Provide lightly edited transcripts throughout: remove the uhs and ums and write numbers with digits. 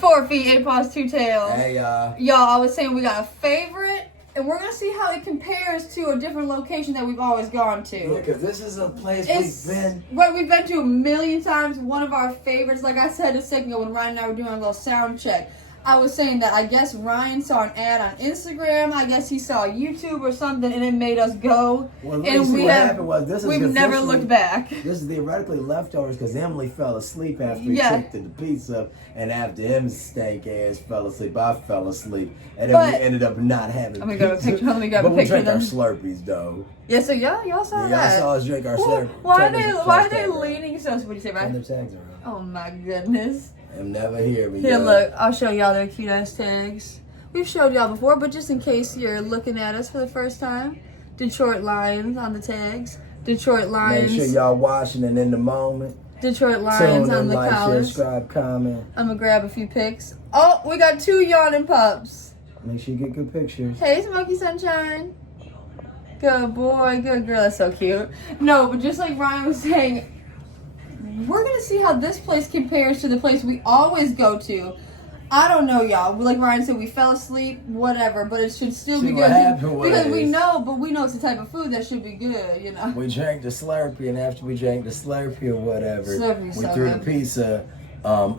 4 feet, 8 paws, 2 tails. Hey, y'all. Y'all, I was saying we got a favorite, and we're going to see how it compares to a different location that we've always gone to. Yeah, because this is a place we've been. Right, we've been to a million times. One of our favorites, like I said a second ago when Ryan and I were doing a little sound check, I was saying that I guess Ryan saw an ad on Instagram. I guess he saw YouTube or something, and it made us go. Well, and we've never looked back. This is theoretically leftovers because Emily fell asleep after he cooked the pizza, and after him stank ass fell asleep, I fell asleep, and then we ended up not having. Let me grab a picture. Let me grab a but picture. We drank our Slurpees though. Yeah, so y'all saw that. Y'all saw us drink our Slurpees. Why are they leaning so? What do you say, Ryan? Turn their tags around. Oh my goodness. I'm never here. Here, look. I'll show y'all their cute ass tags. We've showed y'all before, but just in case you're looking at us for the first time, Detroit Lions on the tags. Detroit Lions. Make sure y'all watching and in the moment. Detroit Lions on the like, collars. Share, subscribe, comment. I'm gonna grab a few pics. Oh, we got 2 yawning pups. Make sure you get good pictures. Hey, Smoky Sunshine. Good boy, good girl. That's so cute. No, but just like Ryan was saying, we're gonna see how this place compares to the place we always go to. I don't know, y'all. Like Ryan said, we fell asleep, whatever, but it should still be good. Because we know it's the type of food that should be good, you know. We drank the Slurpee, and after we drank the Slurpee or whatever, we so threw good. the pizza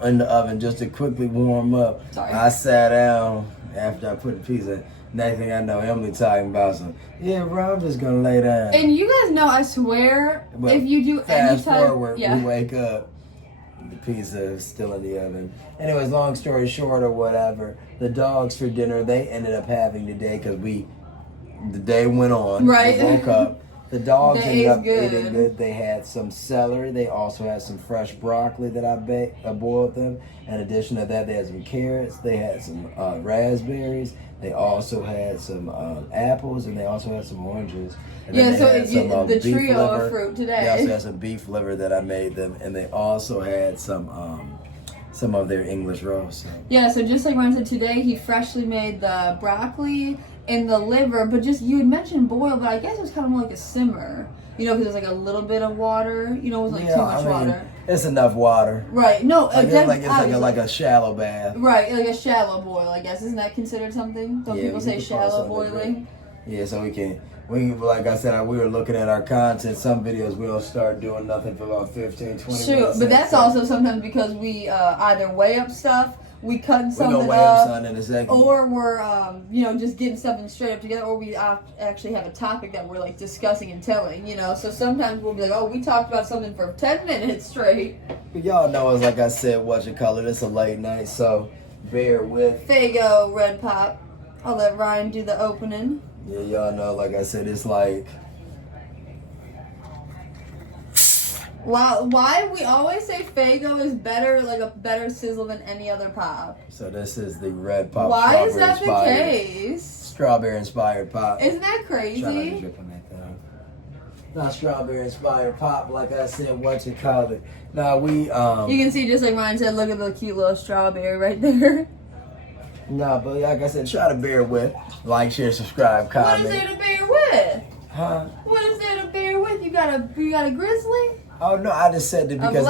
in the oven just to quickly warm up. Sorry. I sat down after I put the pizza. Next thing I know, Emily talking about some, bro, I'm just going to lay down. And you guys know, I swear, But if you do any fast type... forward, we wake up, the pizza is still in the oven. Anyways, long story short or whatever, the dogs for dinner, they ended up having today because the day went on. Right. We woke up. The dogs ended up good. eating good. They had some celery. They also had some fresh broccoli that I boiled them. In addition to that, they had some carrots. They had some raspberries. They also had some apples, and they also had some oranges. And yeah, so the trio liver. of fruit today. They also had some beef liver that I made them, and they also had some of their English roast. So. Yeah, so just like Ryan said, today he freshly made the broccoli and the liver, but just, you had mentioned boil, but I guess it was kind of more like a simmer, you know, because it was like a little bit of water, you know, it wasn't like too much water. It's enough water. Right, no, it's like a shallow bath. Right, like a shallow boil, I guess. Isn't that considered something? Don't people say shallow boiling? Yeah, so like I said, we were looking at our content. Some videos we'll start doing nothing for about 15, 20 minutes. Sure, but that's also sometimes because we either weigh up stuff, we cutting something we're gonna weigh up something in a second. Or we're just getting something straight up together, or we actually have a topic that we're like discussing and telling, you know. So sometimes we'll be like, oh, we talked about something for 10 minutes straight. But y'all know it's like I said, it's a late night, so bear with. Faygo Red Pop. I'll let Ryan do the opening. Yeah, y'all know, like I said, it's like. Wow, why we always say Faygo is better, like a better sizzle than any other pop. So this is the Red Pop. Why is that the case? Strawberry inspired pop. Isn't that crazy? Try not to drip on that thing. Not strawberry inspired pop, like I said. What you call it? Now we You can see, just like Ryan said, look at the cute little strawberry right there. No, but like I said, try to bear with. Like, share, subscribe, comment. What is there to bear with? Huh? What is there to bear with? You got a grizzly? Oh no, I just said that because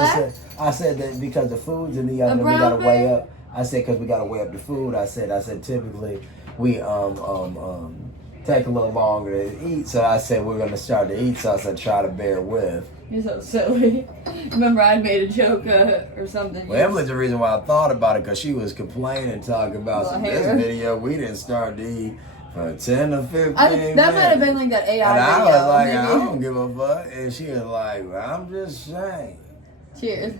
I said that because the food's in the oven, we gotta weigh up. I said because we gotta weigh up the food. I said typically we take a little longer to eat. So I said we're gonna start to eat. So I said try to bear with. You're so silly. Remember I made a joke or something. Well, Emily's the reason why I thought about it because she was complaining, talking about this video. We didn't start to eat for 10 to 15 minutes. That might have been like that AI and video. I was like, maybe. I don't give a fuck. And she was like, well, I'm just saying. Cheers.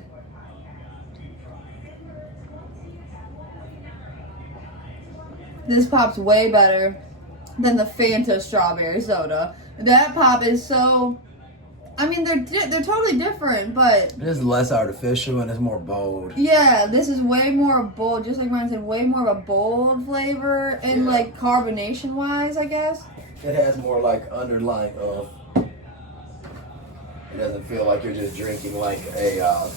This pop's way better than the Fanta strawberry soda. That pop is so... I mean, they're totally different, but... This is less artificial and it's more bold. Yeah, this is way more bold. Just like Ryan said, way more of a bold flavor. And, like, carbonation-wise, I guess. It has more, like, underlying of... It doesn't feel like you're just drinking, like, a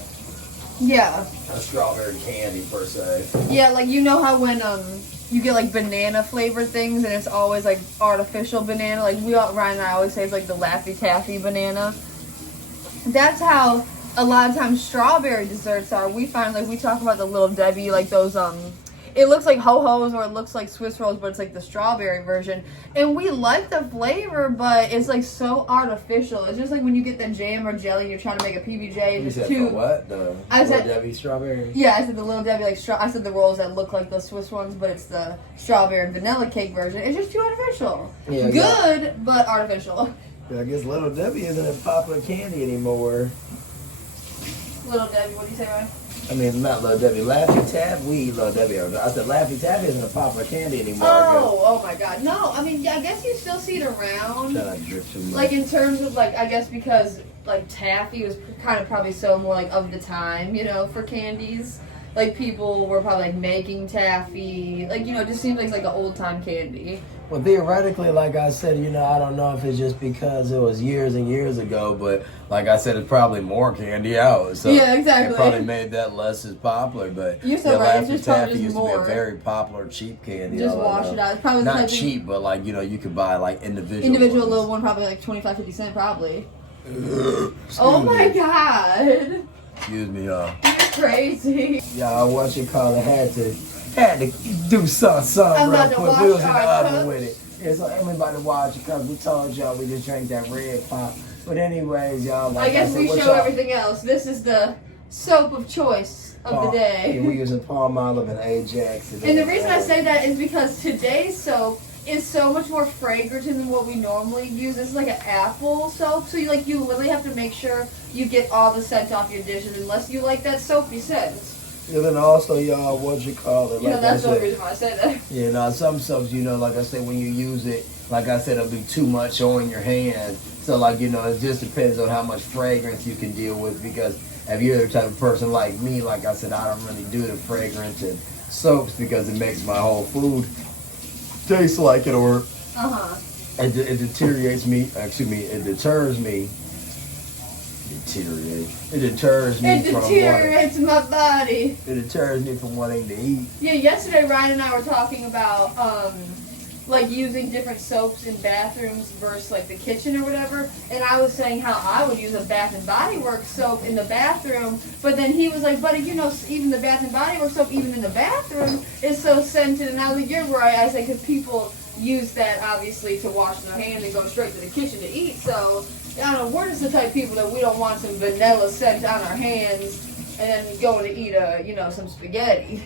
strawberry candy, per se. Yeah, like, you know how when, you get like banana flavored things and it's always like artificial banana, like Ryan and I always say it's like the Laffy Taffy banana. That's how a lot of times strawberry desserts are. We find like we talk about the Little Debbie, like those it looks like ho-hos or it looks like Swiss rolls, but it's like the strawberry version. And we like the flavor, but it's like so artificial. It's just like when you get the jam or jelly and you're trying to make a PBJ. You said too. for what? The Little Debbie strawberry? Yeah, I said the Little Debbie, like I said the rolls that look like the Swiss ones, but it's the strawberry and vanilla cake version. It's just too artificial. Yeah, good, but artificial. I guess Little Debbie isn't a popular candy anymore. Little Debbie, what do you say, Ryan? I mean, not Little Debbie. Laffy Taffy, we eat Little Debbie. I said Laffy Taffy isn't a popular candy anymore. Oh my God. No, I mean, yeah, I guess you still see it around. Shut up, drip too much. Like in terms of like, I guess because like taffy was kind of probably so more like of the time, you know, for candies. Like people were probably like making taffy. Like, you know, it just seems like it's like an old time candy. Well, theoretically, like I said, you know, I don't know if it's just because it was years and years ago, but like I said, it's probably more candy out. So yeah, exactly. It probably made that less as popular, but you're so right. It's Laffy just probably Taffy just used more. to be a very popular cheap candy. Just wash it out. It's probably not cheap, but like, you know, you could buy like individual ones. Little one, probably like 25-50 cents, probably. Oh my God. Excuse me, y'all. You're crazy. Y'all, what you call it, had to do something real quick. We was in the oven with it. Yeah, so everybody watch it because we told y'all we just drank that red pop. But anyways, y'all, like I guess said, we show everything else. This is the soap of choice of the day. Yeah, we're using Palm Olive and Ajax today. And the reason I say that is because today's soap is so much more fragrant than what we normally use. It's like an apple soap, so you literally have to make sure you get all the scent off your dishes unless you like that soapy scent. And then also, y'all, what you call it? You know, that's the only reason why I say that. Yeah, now some soaps, you know, like I said, when you use it, like I said, it'll be too much on your hand. So, like, you know, it just depends on how much fragrance you can deal with. Because if you're the type of person like me, like I said, I don't really do the fragrance and soaps because it makes my whole food taste like it, or it deteriorates me. Excuse me, it deters me. It deters me from deteriorates my body. It deters me from wanting to eat. Yeah, yesterday Ryan and I were talking about like using different soaps in bathrooms versus like the kitchen or whatever, and I was saying how I would use a Bath and Body Works soap in the bathroom, but then he was like, buddy, you know, even the Bath and Body Works soap even in the bathroom is so scented, and I was like, you're right. I said, because people use that obviously to wash their hands and go straight to the kitchen to eat, so I don't know, we're just the type of people that we don't want some vanilla scent on our hands and then going to eat some spaghetti.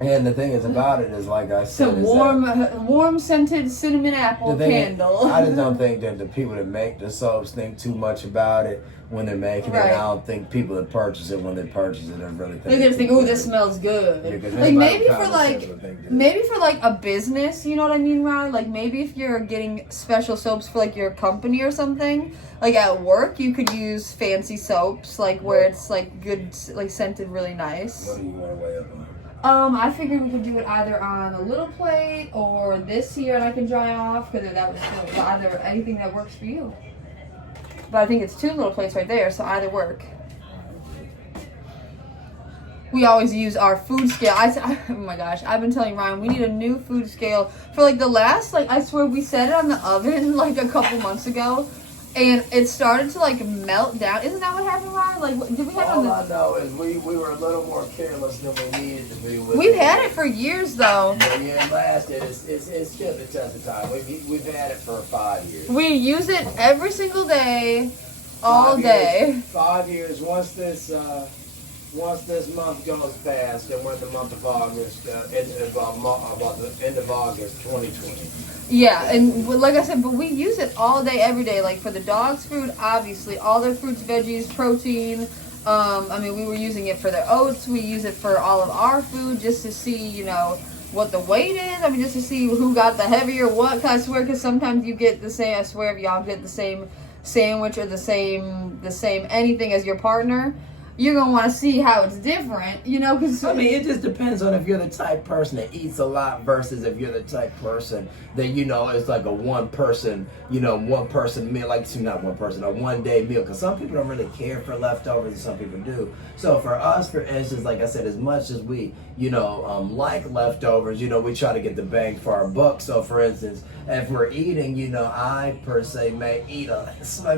And the thing is about it is, like I said, some warm scented cinnamon apple candle. I just don't think that the people that make the soaps think too much about it when they're making it. I don't think people that purchase it when they purchase it are really thinking. They just think, "Oh, this smells good." Yeah, like maybe for like a business, you know what I mean, Ron? Like maybe if you're getting special soaps for like your company or something, like at work, you could use fancy soaps, like where it's like good, like scented, really nice. What do you want to weigh up on? I figured we could do it either on a little plate or this here, and I can dry off because that was either anything that works for you. But I think it's 2 little plates right there, so either work. We always use our food scale. Oh my gosh, I've been telling Ryan we need a new food scale for like the last, like I swear we set it on the oven like a couple months ago. And it started to like melt down. Isn't that what happened, Ryan? Like, did we have All I know is we were a little more careless than we needed to be. We've had it for years, though. Yeah, it lasted. It's stood the test of time. We've had it for 5 years. We use it every single day, all day. 5 years. Once this month goes past, and we're in the month of August, about the end of August, 2020. Yeah, and like I said, but we use it all day, every day. Like for the dogs' food, obviously, all their fruits, veggies, protein. I mean, we were using it for their oats. We use it for all of our food just to see, you know, what the weight is. I mean, just to see who got the heavier what. Cause I swear, because sometimes you get the same. I swear, if y'all get the same sandwich or the same anything as your partner, you're gonna want to see how it's different, you know, because I mean, it just depends on if you're the type person that eats a lot versus if you're the type person that, you know, it's like a one person meal, like not one person, a 1 day meal, because some people don't really care for leftovers and some people do. So for us, for instance, like I said, as much as we, like leftovers, we try to get the bang for our buck. So for instance, if we're eating, I per se may eat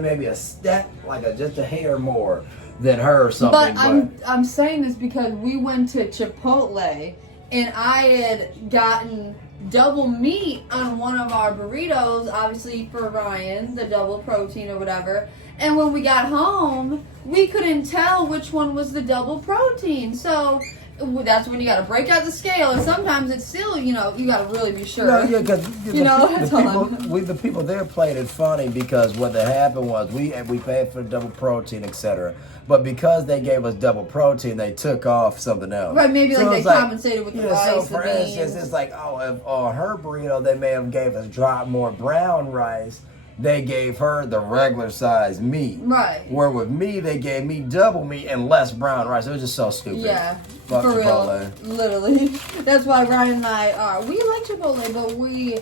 maybe a step, like just a hair more than her or something. But I'm saying this because we went to Chipotle and I had gotten double meat on one of our burritos, obviously for Ryan, the double protein or whatever. And when we got home, we couldn't tell which one was the double protein. So that's when you got to break out the scale, and sometimes it's still, you got to really be sure. No, yeah, because the people there played it funny because what that happened was we paid for the double protein, etc. But because they gave us double protein, they took off something else. Right, maybe so they compensated with the rice. So for instance, it's like, if her burrito, they may have gave us more brown rice. They gave her the regular size meat. Right. Where with me, they gave me double meat and less brown rice. It was just so stupid. Yeah. Fuck for Chipotle. Real. Literally. That's why Ryan and I are. We like Chipotle, but we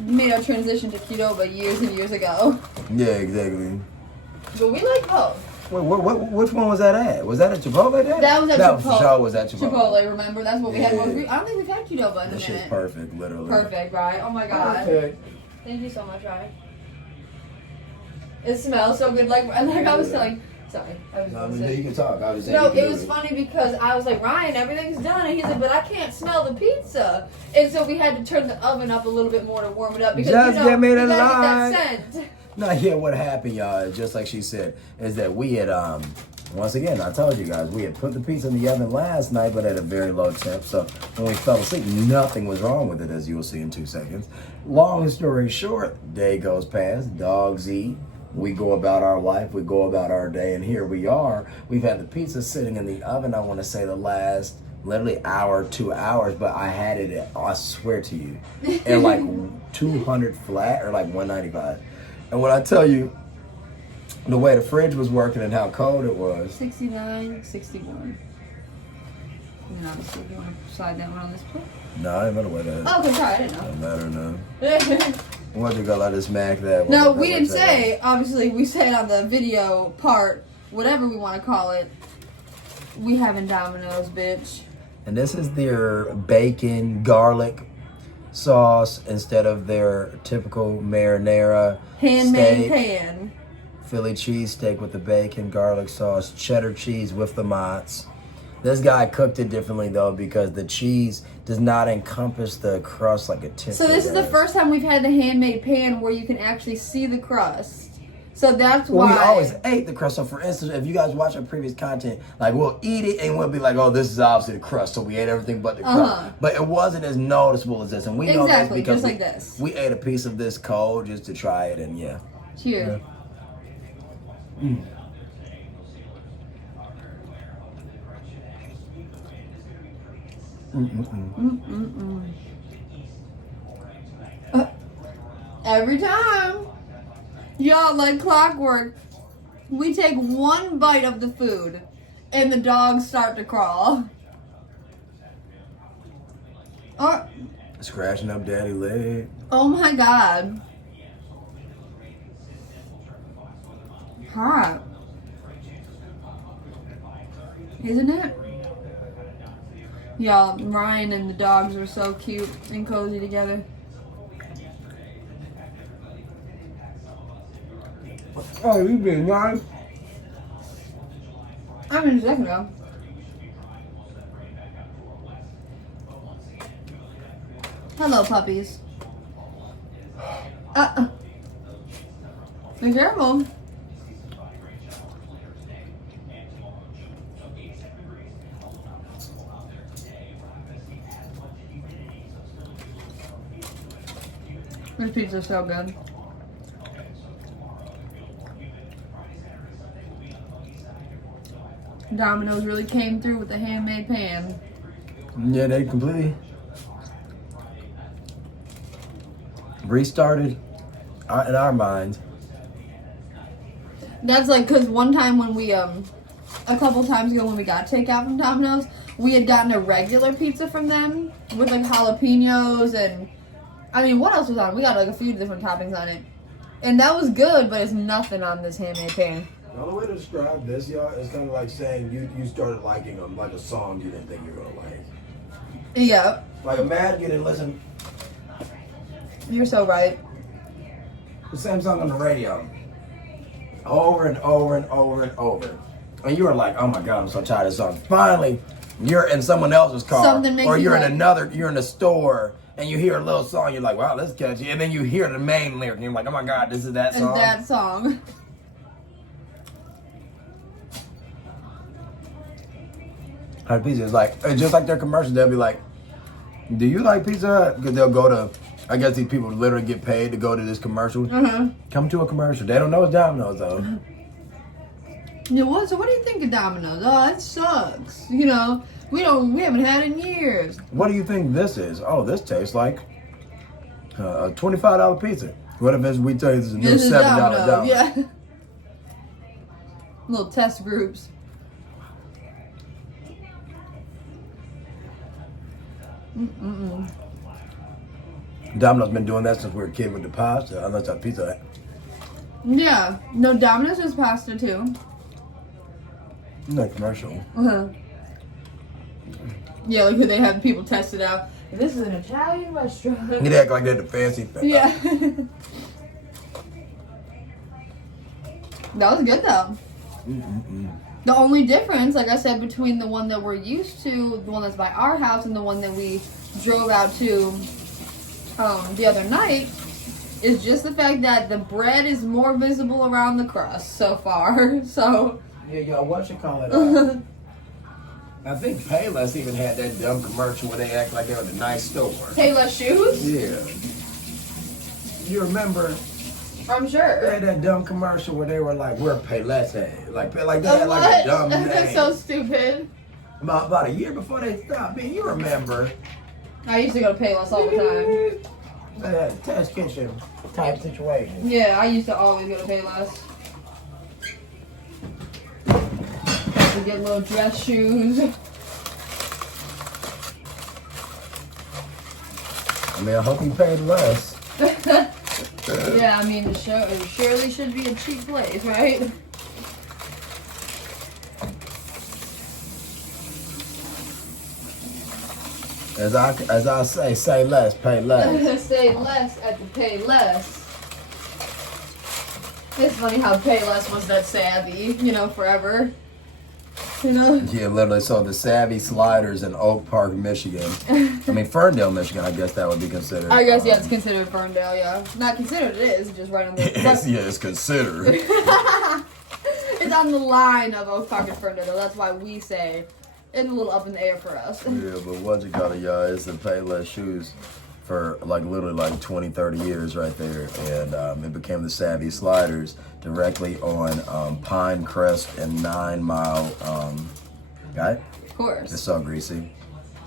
made our transition to Qdoba years and years ago. Yeah, exactly. But we like both. Wait, which one was that at? Was that at Chipotle? That was at Chipotle. For sure was at Chipotle. Chipotle, remember? That's what we had. I don't think we've had Qdoba in a minute. That shit's perfect, literally. Perfect, right? Oh my god. Perfect. Thank you so much, Ryan. It smells so good. Like I was telling. Sorry. You can talk. It was funny because I was like, Ryan, everything's done. And he's like, but I can't smell the pizza. And so we had to turn the oven up a little bit more to warm it up. Because, get me the you gotta line. get that scent. No, yeah, what happened, y'all, just like she said, is that we had, once again, I told you guys, we had put the pizza in the oven last night, but at a very low temp. So when we fell asleep, nothing was wrong with it, as you will see in 2 seconds. Long story short, day goes past, dogs eat. We go about our life, we go about our day, and here we are. We've had the pizza sitting in the oven, I want to say the last, literally hour, 2 hours, but I had it at, I swear to you, at like 200 flat or like 195. And when I tell you the way the fridge was working and how cold it was. 69, 61. And then obviously if you want to slide that one on this plate. No, I didn't matter what that. Oh, okay, sorry, I didn't know. Don't matter, no. What you gonna let us smack that? No, we didn't say. Obviously, we said on the video part, whatever we want to call it. We having Domino's, bitch. And this is their bacon garlic sauce instead of their typical marinara handmade steak, pan. Philly cheesesteak with the bacon, garlic sauce, cheddar cheese with the mozz. This guy cooked it differently though because the cheese does not encompass the crust like a typical. So this is the first time we've had the handmade pan where you can actually see the crust. So that's why we always ate the crust. So for instance, if you guys watch our previous content, like we'll eat it and we'll be like, oh, this is obviously the crust. So we ate everything but the crust. But it wasn't as noticeable as this. And we know this because just like this. We ate a piece of this cold just to try it and yeah. Cheers. Yeah. Every time, y'all, like clockwork, we take one bite of the food and the dogs start to crawl. Scratching up daddy's leg. Oh my god. Hot. Isn't it? Y'all, Ryan and the dogs are so cute and cozy together. Oh, you being nice? I mean, a second ago. Hello, puppies. Be careful. This pizza's so good. Domino's really came through with the handmade pan. Yeah, they completely restarted in our minds. That's like, cause one time when we a couple times ago when we got takeout from Domino's, we had gotten a regular pizza from them with like jalapenos and I mean, what else was on it? We got like a few different toppings on it, and that was good, but it's nothing on this handmade pan. The only way to describe this, y'all, is kind of like saying you started liking them, like a song you didn't think you were gonna like. Yeah. Like imagine you didn't listen. You're so right. The same song on the radio, over and over and over and over, and you were like, oh my God, I'm so tired of this song. Finally, you're in someone else's car, or you're in you're in a store, and you hear a little song, you're like, wow, that's catchy. And then you hear the main lyric, and you're like, oh my God, this is that song. It's that song. Hut Pizza is like, just like their commercials, they'll be like, do you like Pizza Hut? Because they'll go to, I guess these people literally get paid to go to this commercial. Come to a commercial. They don't know it's Domino's though. Yeah, what? So what do you think of Domino's? Oh, it sucks. You know, we haven't had it in years. What do you think this is? Oh, this tastes like a $25 pizza. What if we tell you this is a new $7 Domino's? Yeah. Little test groups. Domino's been doing that since we were a kid with the pasta, unless that's Pizza Hut. Yeah. No, Domino's is pasta too. No commercial. Yeah, like they have people test it out. This is an Italian restaurant. They act like they're the fancy thing. Yeah. That was good though. The only difference, like I said, between the one that we're used to, the one that's by our house, and the one that we drove out to the other night, is just the fact that the bread is more visible around the crust so far. So. Yeah, yo, what you call it? I think Payless even had that dumb commercial where they act like they were the nice store. Payless shoes? Yeah. You remember? I'm sure. They had that dumb commercial where they were like, we're Payless. Like they had like a dumb name. That's so stupid. About a year before they stopped. Man, you remember. I used to go to Payless all the time. They had a test kitchen type situation. Yeah, I used to always go to Payless. To get little dress shoes. I mean, I hope you paid less. Yeah, I mean, it surely should be a cheap place, right? As I say less, pay less. Say less at the pay less. It's funny how Payless was that savvy, forever. Yeah, literally. So the Savvy Sliders in Oak Park, Michigan. I mean, Ferndale, Michigan. I guess that would be considered. I guess it's considered Ferndale. Yeah, not considered. It is just right on the. It's considered. It's on the line of Oak Park and Ferndale. That's why we say it's a little up in the air for us. Yeah, but what you got, y'all, is the Payless shoes for literally 20, 30 years right there, and it became the Savvy Sliders directly on Pinecrest and 9 Mile. Got it? Of course. It's so greasy.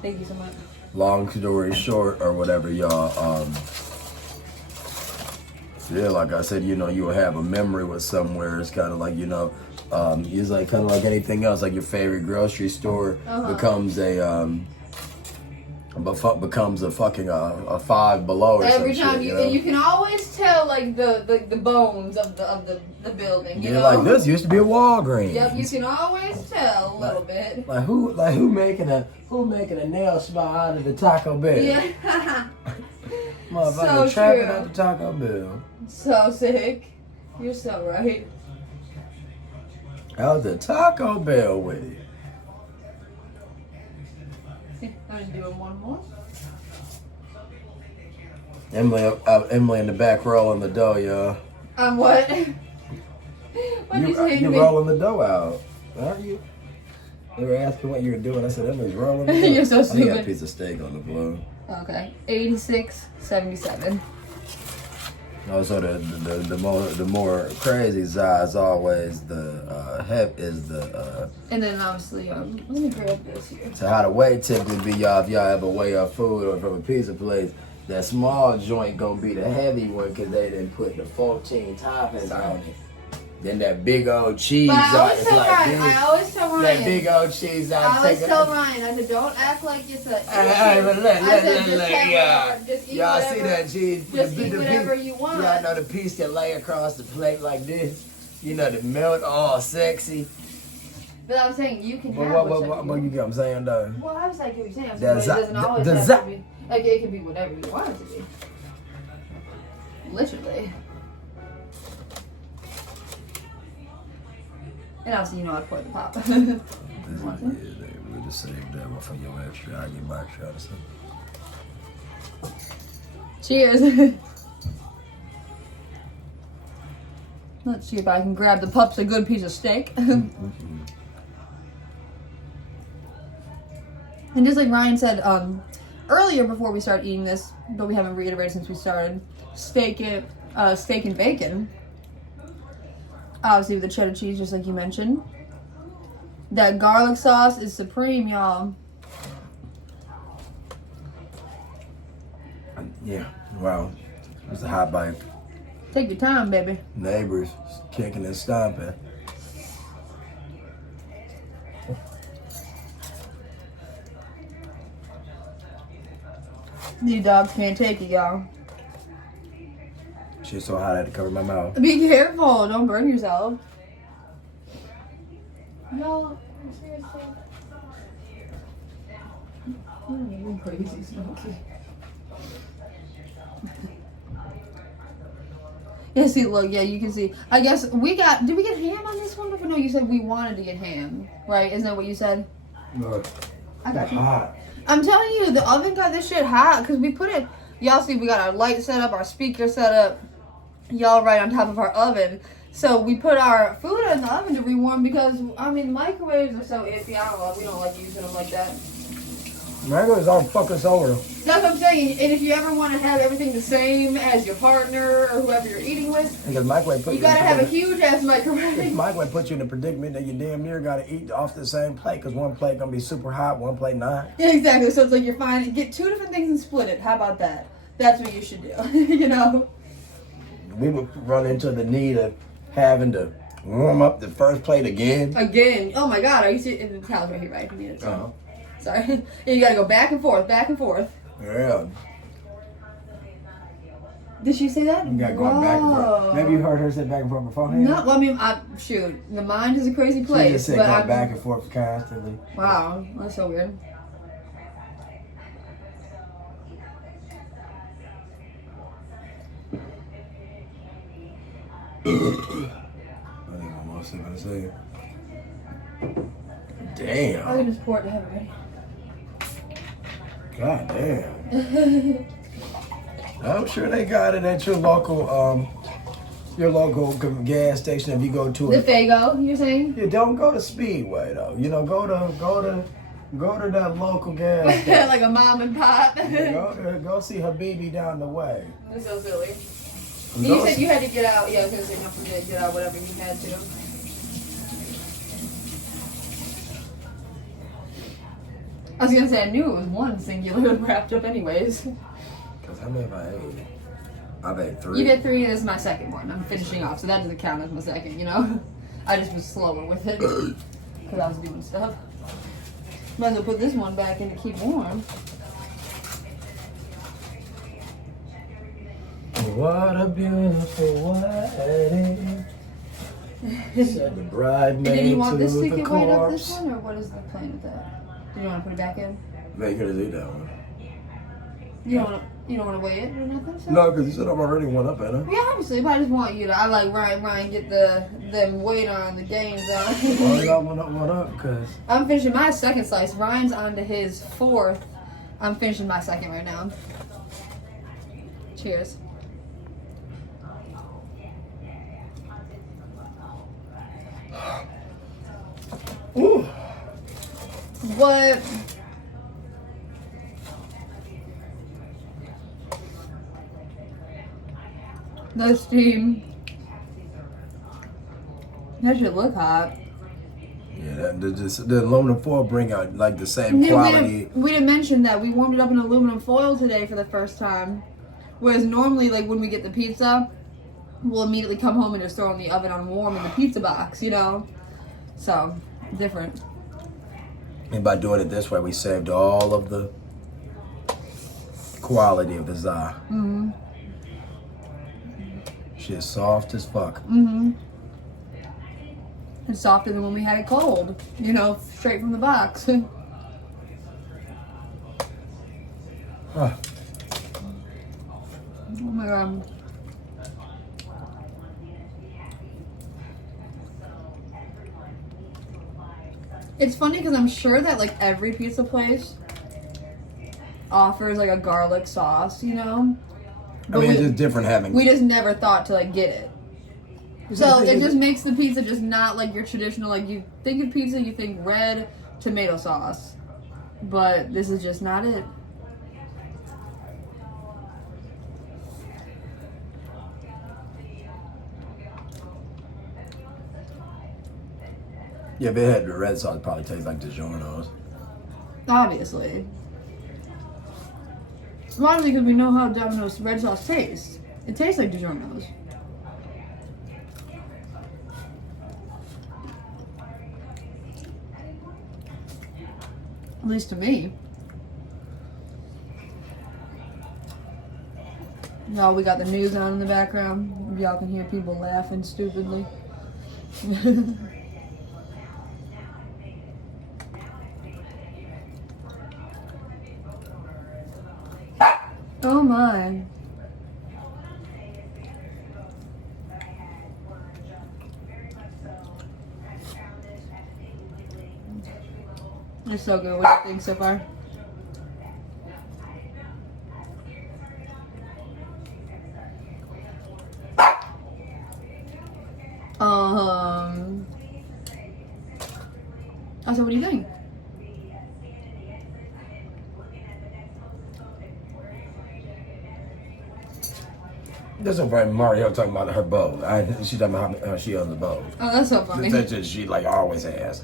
Thank you so much. Long story short, or whatever, y'all. Yeah, like I said, you will have a memory with somewhere. It's kind of like it's like kind of like anything else. Like your favorite grocery store becomes a fucking a Five Below or every some time shit, you can always tell like the bones of the building. You know? Like this used to be a Walgreens. Yep, you can always tell a little bit. Like who making a nail spa out of the Taco Bell? Yeah. Motherfucker So trapping true. at the Taco Bell. So sick. You're so right. Out the Taco Bell with it. I'm doing one more. Emily in the back rolling the dough, y'all. What? What you saying? You're rolling the dough out, aren't you? They were asking what you were doing. I said, Emily's rolling the dough. You're so I think I got a stupid. piece of steak on the floor. Okay, 86.77. Oh, so the more crazy side is always the And then obviously, let me grab this here. So how the weight typically be, y'all, if y'all ever weigh up food or from a pizza place, that small joint gonna be the heavy one because they didn't put the 14 toppings on it. Then that big old cheese But on I always it. tell Like Ryan, this. I always tell Ryan. That big old cheese on I always tell Ryan, I said, don't act like it's a. Y'all see that cheese? Just eat whatever you want. Y'all know the piece that lay across the plate like this? You know, the melt all sexy. But I'm saying you can have What whichever you get what I'm saying, though? Well, I was like, what you're saying. I'm The saying, but it doesn't always the have to be. Like, it can be whatever you want it to be. Literally. And obviously, you know how to pour the pop. This is, yeah, we just saved that one for your extra. I get my extra out of stuff. Cheers. Let's see if I can grab the pups a good piece of steak. And just like Ryan said earlier before we started eating this, but we haven't reiterated since we started, steak and bacon. Obviously with the cheddar cheese, just like you mentioned. That garlic sauce is supreme, y'all. Yeah, wow. It's a hot bite. Take your time, baby. Neighbors kicking and stomping. These dogs can't take it, y'all. Shit's so hot I had to cover my mouth. Be careful, don't burn yourself. No, seriously. You're crazy, Smokey. Yeah, see, look, yeah, you can see. I guess did we get ham on this one? No, you said we wanted to get ham, right? Isn't that what you said? Look, I got you. hot. I'm telling you, the oven got this shit hot because we put it. Y'all see, we got our light set up, our speaker set up. Y'all right on top of our oven. So we put our food in the oven to rewarm because, I mean, microwaves are so iffy. I don't know. We don't like using them like that. Microwaves all fucking over. That's what I'm saying. And if you ever want to have everything the same as your partner or whoever you're eating with, Because microwave you gotta have a huge ass microwave. Microwave puts you in a predicament that you damn near gotta eat off the same plate because one plate gonna be super hot, one plate not. Yeah, exactly. So it's like you're fine. Get two different things and split it. How about that? That's what you should do. You know? We would run into the need of having to warm up the first plate again. Again. Oh my God. Are you serious? The towel's right here, right? You need it. Uh-huh. Sorry. Yeah, you gotta go back and forth, back and forth. Yeah. Did she say that? You gotta go back and forth. Maybe you heard her say back and forth beforehand? No, well, I mean, shoot. The mind is a crazy place. She just said but go back and forth constantly. Wow. That's so weird. I think I'm almost gonna say. Damn. I can just pour it to have it ready. God damn. I'm sure they got it at your local gas station if you go to The it. Fago, you're saying? Yeah, don't go to Speedway though. You know, go to that local gas station. Like a mom and pop. Go see Habibi down the way. That's so silly. And Go you said see- you had to get out. Yeah, I was gonna say don't forget to get out whatever you had to. I was gonna say I knew it was one singular wrapped up anyways. Cause how many have I ate? I've ate 3. You did 3, this is my second one. I'm finishing off, so that doesn't count as my second, you know? I just was slower with it. Because I was doing stuff. Might as well put this one back in to keep warm. What a beautiful wedding. Said the bridesmaid And did you want to this to the get right up this corpse. one, or what is the plan with that? Do you want to put it back in? Make her eat that one. You don't want to weigh it or nothing? So? No, because you said I'm already one up, ain't I? Yeah, obviously, but I just want you to. I like Ryan get them weight on the games on. Well, I got one up, because I'm finishing my second slice. Ryan's on to his 4th. I'm finishing my second right now. Cheers. ooh. What? The steam. That should look hot. Yeah, the aluminum foil bring out like the same quality. We didn't mention that we warmed it up in aluminum foil today for the first time. Whereas normally, like when we get the pizza, we'll immediately come home and just throw it in the oven on warm in the pizza box, you know? So, different. And by doing it this way, we saved all of the quality of the za. Mm-hmm. Shit's soft as fuck. Mm-hmm. It's softer than when we had it cold, you know, straight from the box. Huh. Oh my God. It's funny because I'm sure that like every pizza place offers like a garlic sauce, you know. I mean, it's just different having. We just never thought to like get it. So it just makes the pizza just not like your traditional, like you think of pizza, you think red tomato sauce. But this is just not it. Yeah, if it had the red sauce, it probably tastes like DiGiorno's. Obviously. Largely because we know how Domino's red sauce tastes. It tastes like DiGiorno's. At least to me. No, we got the news on in the background. Y'all can hear people laughing stupidly. Oh my. It's so good. What do you think so far? I said, what do you think? That's so funny. Mario talking about her bow. She talking about how she owns the bow. Oh, that's so funny. That's just she like always has.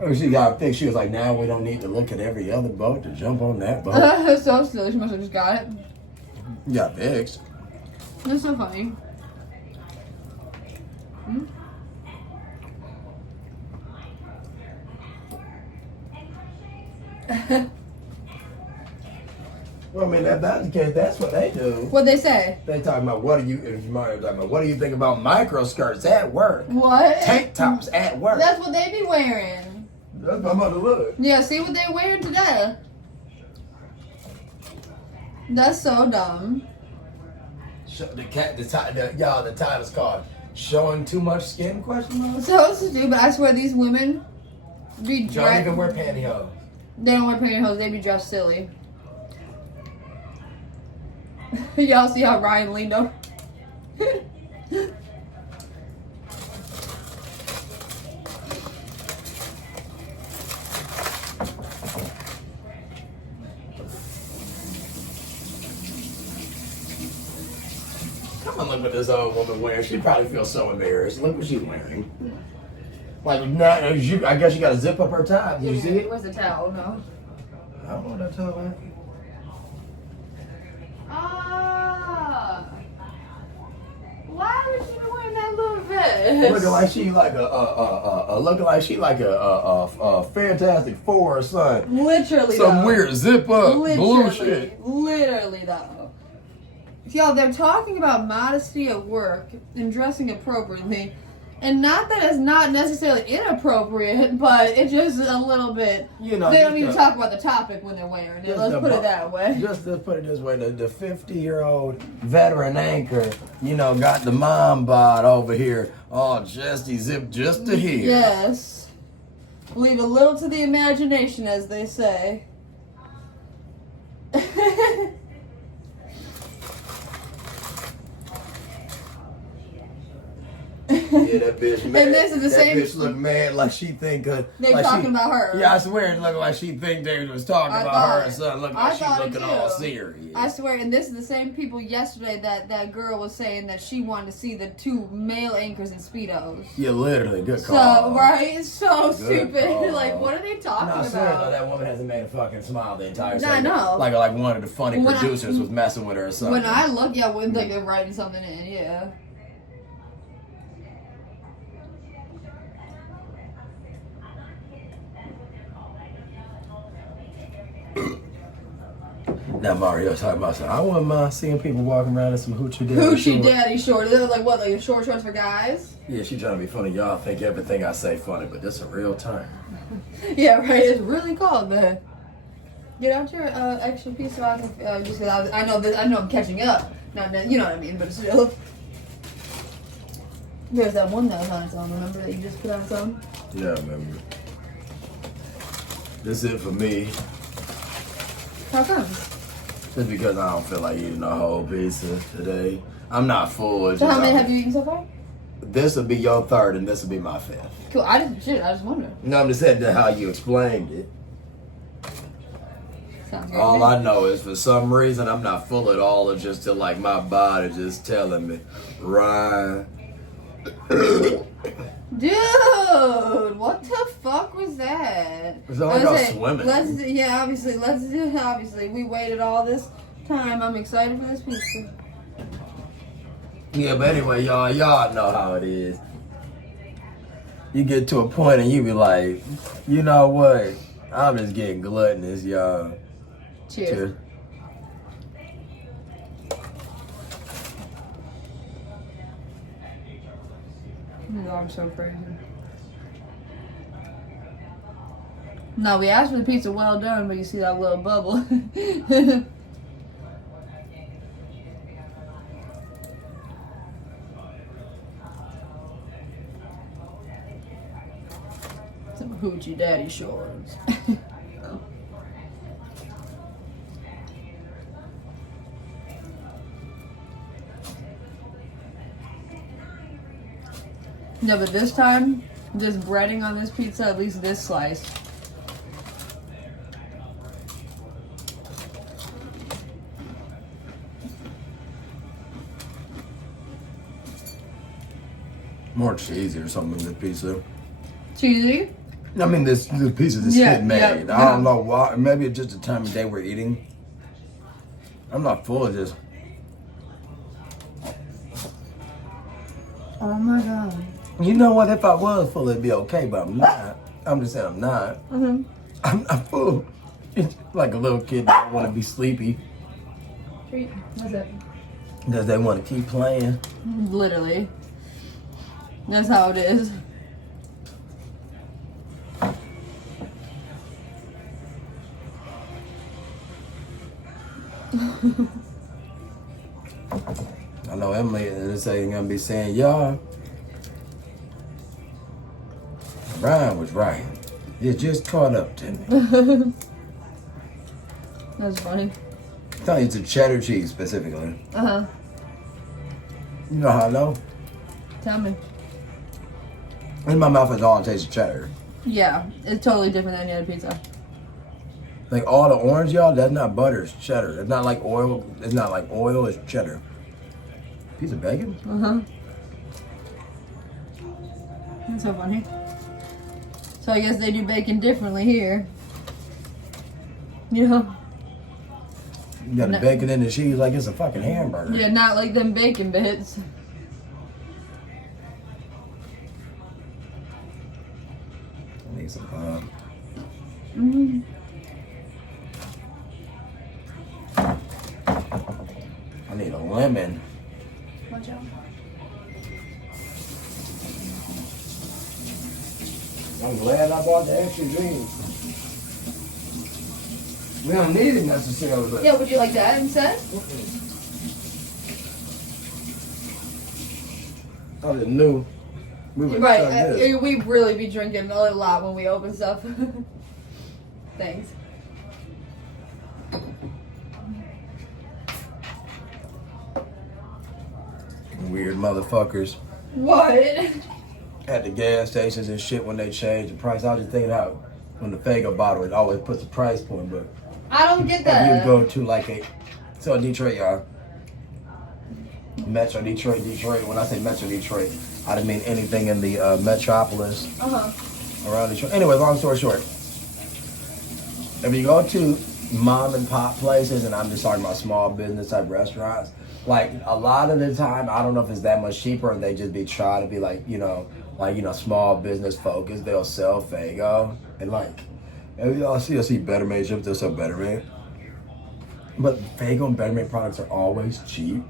Oh, she got to think she was like, now we don't need to look at every other boat to jump on that boat. That's so silly. She must have just got it. Got fixed. That's so funny. Hmm? Well, I mean, if that's the case, that's what they do. What'd they say? They talking about what do you think about micro skirts at work? What? Tank tops at work. That's what they be wearing. That's what I'm about to look. Yeah, see what they're wearing today. That's so dumb. The title's called "Showing Too Much Skin?" Question mark. So stupid. I swear these women be Don't dressed. even wear pantyhose. They don't wear pantyhose. They be dressed silly. Y'all see how Ryan leaned over? Come on, look what this old woman wearing. She probably feels so embarrassed. Look what she's wearing. Like, I guess you got to zip up her top. Did you see it? Where's the towel? No. I don't know what that towel is. Why would she be wearing that little vest? Looking like she like a Fantastic Four or something. Literally, Some though. weird zip up bullshit. Literally, though. Y'all, they're talking about modesty at work and dressing appropriately. And not that it's not necessarily inappropriate, but it's just a little bit. You know, they don't even talk about the topic when they're wearing it. Let's put it that way. Just let's put it this way: the 50-year-old veteran anchor, got the mom bod over here, all chesty zip just to here. Yes. Leave a little to the imagination, as they say. Yeah, that bitch mad. And this is the same. That bitch look mad like she think They like talking about her. Yeah, I swear it looked like she think they was talking about her and son. Look like she looking all serious. I swear, and this is the same people yesterday that girl was saying that she wanted to see the two male anchors in Speedos. Yeah, literally, good call. So, right? It's so good stupid. Call. Like, what are they talking I swear about? though, that woman hasn't made a fucking smile the entire I know. Like one of the funny producers was messing with her or something. When I look, yeah, when like they're writing something in, yeah. Now Mario's talking about something. I wouldn't mind seeing people walking around in some hoochie daddy Hoochie daddy shorts. They're like what, like short shorts for guys? Yeah, she trying to be funny. Y'all think everything I say funny, but this a real time. Yeah, right. It's really called that. Get out your extra piece so I can just cause I know this. I know I'm catching up. Not that, you know what I mean, but still. There's that one that was on its own. Remember that you just put on its own? Yeah, I remember. This is it for me. How come? Just because I don't feel like eating a whole pizza today. I'm not full. So how many have you eaten so far? This will be your third, and this will be my fifth. Cool. I just wondered. No, I'm just saying that how you explained it. Sounds good. All I know is for some reason I'm not full at all. It's just till like my body just telling me, Ryan. Dude, what the fuck was that? It's like I was swimming. Obviously. We waited all this time. I'm excited for this pizza. Yeah, but anyway, y'all know how it is. You get to a point and you be like, you know what? I'm just getting gluttonous, y'all. Cheers. Oh, I'm so crazy. No, we asked for the pizza well done, but you see that little bubble. Some hoochie daddy shorts. No, but this time, this breading on this pizza, at least this slice. More cheesy or something in the pizza. Cheesy? I mean, this pizza is getting made. Yeah. I don't know why. Maybe it's just the time of day we're eating. I'm not full of this. Oh my god. You know what? If I was full, it'd be okay, but I'm not. I'm just saying I'm not. Mm-hmm. I'm not full. It's like a little kid that want to be sleepy What's that? because they want to keep playing. Literally. That's how it is. I know Emily is gonna be saying, y'all, Brian was right. You just caught up to me. That's funny. I'm telling you, it's a cheddar cheese specifically. Uh-huh. You know how I know? Tell me. In my mouth, it's all it tastes of cheddar. Yeah, it's totally different than any other pizza. Like all the orange, y'all, that's not butter, it's cheddar. It's not like oil. It's not like oil, it's cheddar. Piece of bacon? Uh-huh. That's so funny. So I guess they do bacon differently here. You know? You got the bacon and the cheese like it's a fucking hamburger. Yeah, not like them bacon bits. I need some pub. Mm-hmm. I need a lemon. Watch out. I'm glad I bought the extra drink. We don't need it necessarily, but Yeah, would you like that instead? I just knew we would Right, try this. we really be drinking a lot when we open stuff. Thanks. Weird motherfuckers What? at the gas stations and shit when they change the price. I was just thinking how when the Fago bottle it always puts a price point, but I don't get if that. you go to like a so in Detroit, y'all. Metro Detroit. When I say Metro Detroit, I didn't mean anything in the metropolis around Detroit. Anyway, long story short, if you go to mom and pop places, and I'm just talking about small business type restaurants, like a lot of the time, I don't know if it's that much cheaper, and they just be trying to be like small business focused. They'll sell Fago, and like if y'all see Better Made chips, they'll sell Better Made. But Fago and Better Made products are always cheap.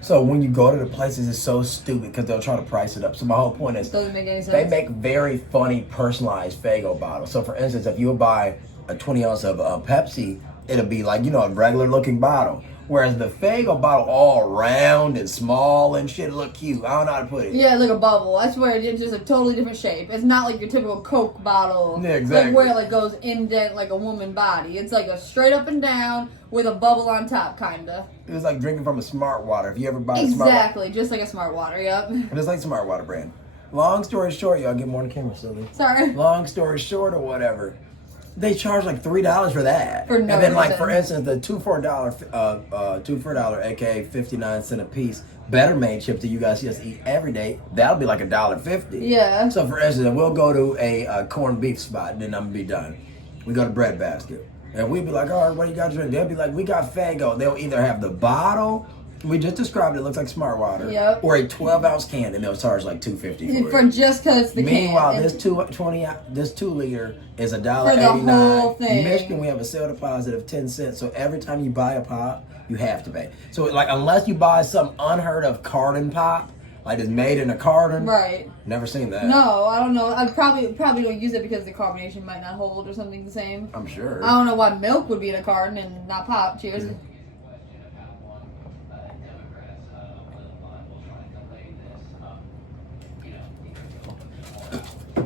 So when you go to the places, it's so stupid because they'll try to price it up. So my whole point is Doesn't make any sense. they make very funny personalized Fago bottles. So for instance, if you buy a 20 ounce of Pepsi, it'll be like, a regular looking bottle. Whereas the Faygo bottle all round and small and shit look cute. I don't know how to put it. Yeah, like a bubble. I swear it's just a totally different shape. It's not like your typical Coke bottle. Yeah, exactly. Like where it like goes indent like a woman body. It's like a straight up and down with a bubble on top, kinda. It's like drinking from a Smart Water. If you ever buy exactly, just like a Smart Water, yep. Just like Smart Water brand. Long story short, y'all get more on the camera, silly. Sorry. Long story short or whatever. They charge like $3 for that. For no and then, like, reason. for instance, the two for $1, aka 59 cents a piece, Better Made chips that you guys just eat every day, that'll be like $1.50. Yeah. So, for instance, we'll go to a corned beef spot, and then I'm gonna be done. We go to Bread Basket, and we'd be like, all right, what do you got to drink? They'll be like, we got Faygo. They'll either have the bottle. We just described it. Looks like Smart Water. Yep. Or a 12-ounce can, and they'll charge like $2.50 for just because the Meanwhile, can. this 2 liter is For the $1.89. whole thing. In Michigan, we have a sale deposit of 10 cents. So every time you buy a pop, you have to pay. So like, unless you buy some unheard of carton pop, like it's made in a carton. Right. Never seen that. No, I don't know. I probably don't use it because the carbonation might not hold or something the same. I'm sure. I don't know why milk would be in a carton and not pop. Cheers. Yeah.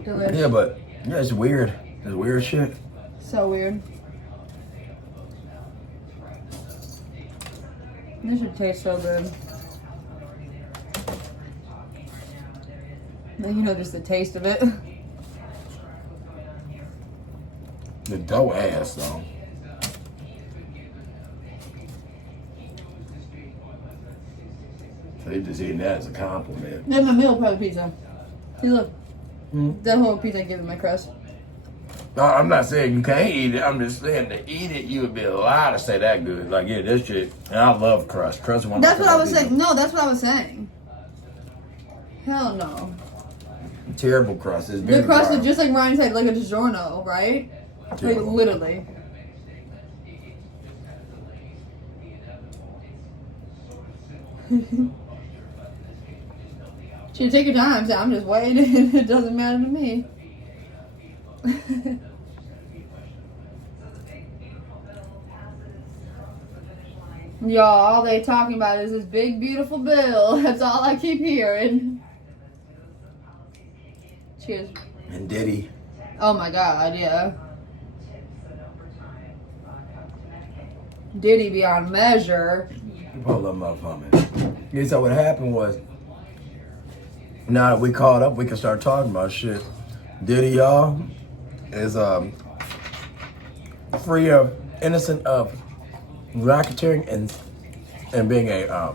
Delicious. Yeah, but it's weird. It's weird shit. So weird. This should taste so good. Just the taste of it. The dough ass though. So they just eating that as a compliment. Then my meal pie pizza. See, look. Hmm? That whole pizza I gave it my crust. No, I'm not saying you can't eat it. I'm just saying to eat it, you would be a lie to say that good. Like, yeah, this shit. And I love crust. Crust is one of my That's what I was favorite saying. No, that's what I was saying. Hell no. pizza. Terrible crust. It's The crust is just like Ryan said, like a DiGiorno, right? Like, Terrible. literally. Should take your time. So I'm just waiting. It doesn't matter to me. Y'all, all they talking about is this big, beautiful bill. That's all I keep hearing. Cheers. And Diddy. Oh my God, yeah. Diddy beyond measure. Pull them up for me. Yeah, so what happened was, now that we caught up, we can start talking about shit. Diddy, y'all, is free of, innocent of racketeering and being a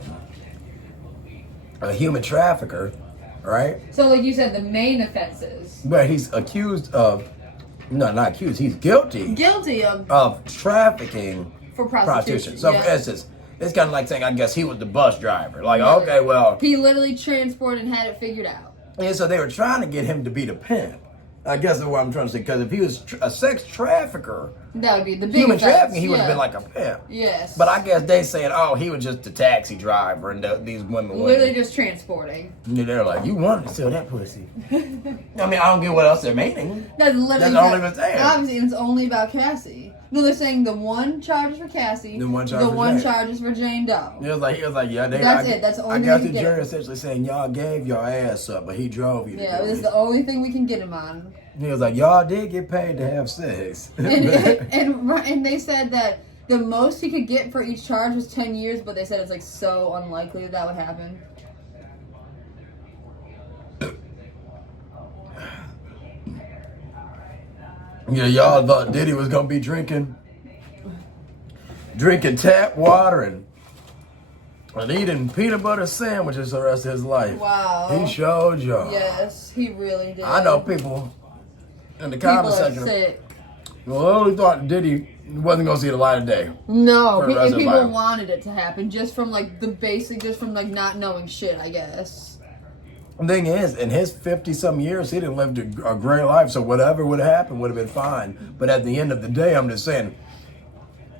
human trafficker, right? So, like you said, the main offenses. But he's accused of, no, not accused, he's guilty Guilty of trafficking for prostitution. So, yeah. for instance, it's kind of like saying, I guess he was the bus driver. Like, Really? okay, well, He literally transported and had it figured out. and so they were trying to get him to be the pimp. I guess that's what I'm trying to say. Because if he was a sex trafficker, That would be the big human offense. trafficking, he would have Yeah. been like a pimp. Yes. But I guess they saying, oh, he was just a taxi driver, and these women Literally went. just transporting. And they're like, you wanted to sell that pussy. I mean, I don't get what else they're meaning. That's literally That's all they were saying. Obviously, it's only about Cassie. No, they're saying the one charge is for Cassie. The one charge for one Jane. charge is for Jane Doe. He was like, yeah, they. That's it. That's the only I guess thing the we jury get. essentially saying y'all gave your ass up, but he drove you. Yeah, to do this is it. the only thing we can get him on. He was like, y'all did get paid to have sex. And they said that the most he could get for each charge was 10 years, but they said it's like so unlikely that would happen. Yeah, y'all thought Diddy was gonna be drinking tap water and eating peanut butter sandwiches the rest of his life. Wow. He showed y'all. Yes, he really did. I know people in the People comment are section. sick. Well, I only thought Diddy wasn't gonna see the light of day. No, For the rest of people life. wanted it to happen just from like the basic, just from like not knowing shit, I guess. The thing is, in his 50-some years, he didn't live a great life, so whatever would have happened would have been fine. But at the end of the day, I'm just saying,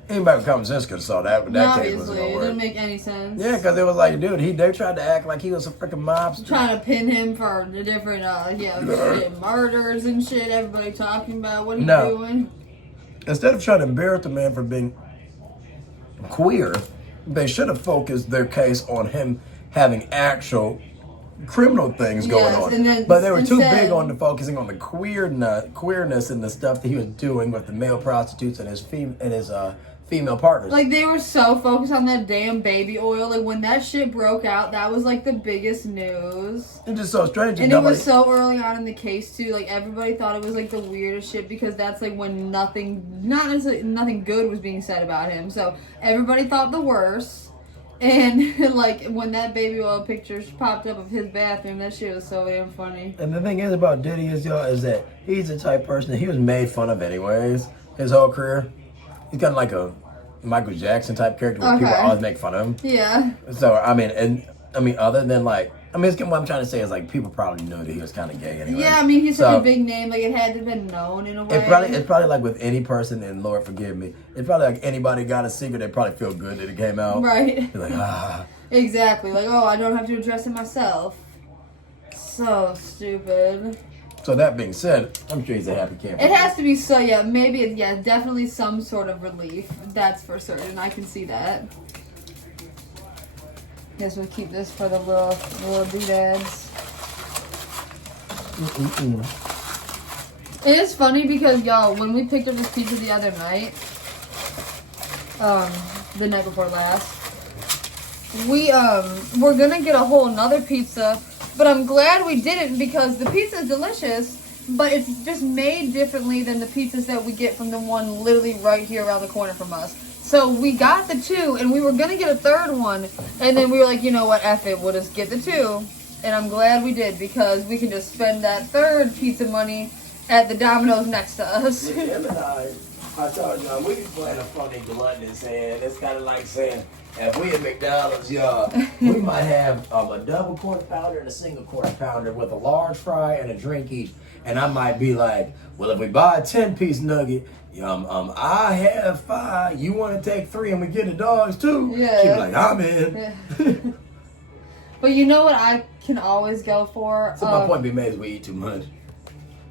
anybody with common sense could have saw that, but that case wasn't Obviously, gonna it work. didn't make any sense. Yeah, because it was like, dude, they tried to act like he was a freaking mobster. Trying to pin him for the different, shit, murders and shit. Everybody talking about what he's No. doing. instead of trying to embarrass the man for being queer, they should have focused their case on him having actual criminal things going on. And then but they were too big on the focusing on the queerness and the stuff that he was doing with the male prostitutes and his female partners. Like, they were so focused on that damn baby oil. Like, when that shit broke out, that was, like, the biggest news. It's just so strange. And it was so early on in the case, too. Like, everybody thought it was, like, the weirdest shit because that's, like, when not necessarily nothing good was being said about him. So, everybody thought the worst. And, like, when that baby oil picture popped up of his bathroom, that shit was so damn funny. And the thing is about Diddy is that he's the type of person that he was made fun of anyways, his whole career. He's kind of like a Michael Jackson type character where people always make fun of him. Yeah. So, other than, like, what I'm trying to say is, like, people probably knew that he was kind of gay anyway. Yeah, I mean, he's such a big name. Like, it had to have been known in a way. It's probably like with any person, and Lord forgive me, it's probably like anybody got a secret, they probably feel good that it came out. Right. They're like, ah. Exactly. Like, oh, I don't have to address it myself. So stupid. So that being said, I'm sure he's a happy camper. It has to be so, yeah, maybe, definitely some sort of relief. That's for certain. I can see that. Guess we'll keep this for the little doodads. It is funny because, y'all, when we picked up this pizza the other night, the night before last, we're gonna get a whole nother pizza, but I'm glad we didn't because the pizza is delicious, but it's just made differently than the pizzas that we get from the one literally right here around the corner from us. So we got the two, and we were gonna get a third one, and then we were like, you know what, F it, we'll just get the two. And I'm glad we did because we can just spend that third pizza money at the Domino's next to us. I told y'all, we be playing a funny gluttonous hand. It's kind of like saying, if we at McDonald's, y'all, we might have a double quarter pounder and a single quarter pounder with a large fry and a drink each. And I might be like, well, if we buy a 10-piece nugget, I have 5. You want to take 3 and we get the dogs too? Yeah. She'd be like, I'm in. Yeah. But you know what I can always go for? So my point being made is we eat too much.